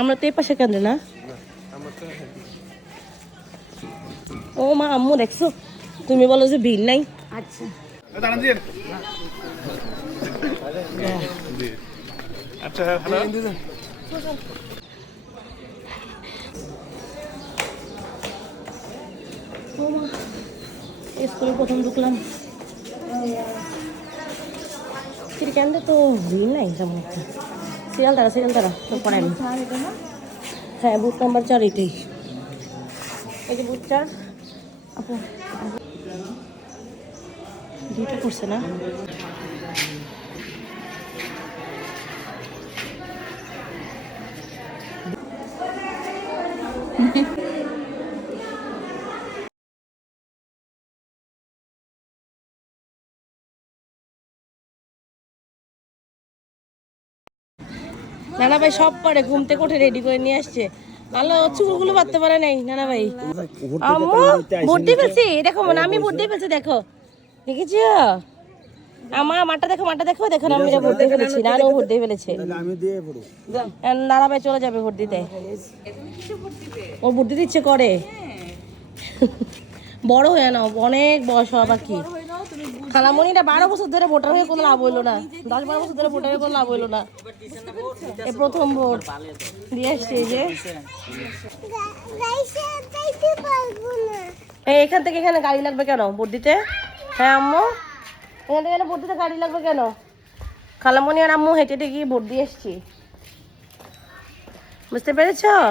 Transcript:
আমরা তো এই পাশে কেন না? ও মা, আম্মু দেখছো, তুমি বলো যে ভিড় নাই। আচ্ছা আচ্ছা, স্কুলে প্রথম ঢুকলাম, কেন্দ্রে তো ভিড় নাই তেমন একটা। সিরিয়াল তারা তো পড়াই। হ্যাঁ, বুথ নাম্বার 4 এটাই। এই যে বুথ 4 আপু দুইটা করছে না? নানা ভাই সব পারে, ঘুম থেকে উঠে রেডি করে নিয়ে আসছে। ভালো, চুলগুলো বাঁধতে পারে নাই নানা ভাই। আম্মু ভোট দিয়ে ফেলছি, দেখো মানে আমি ভোট দিয়ে ফেলছি, দেখো দেখেছি। মাঠটা দেখো দেখো না, আমি ভোট দিয়ে ফেলেছি, নানু ভোট দিয়ে ফেলেছে। নানা ভাই চলে যাবে ভোট দিতে, ও ভোট দিতে ইচ্ছে করে। বড় হয়ে নাও, অনেক বয়স হওয়া বাকি। খালামণিটা 12 বছর ধরে ভোটার হয়ে কোনো লাভ হইলো না, 10-12 বছর ধরে ভোটার হয়ে কোনো লাভ হইলো না। এই প্রথম ভোট দিয়ে আসছে। এই যে এখান থেকে এখানে গাড়ি লাগবে কেন ভোট দিতে? হ্যাঁ আম্মু, এখান থেকে ভোট দিতে গাড়ি লাগবে কেন? খালামণি আর আম্মু হেঁটে হেঁটে গিয়ে ভোট দিয়ে এসছি, বুঝতে পেরেছ?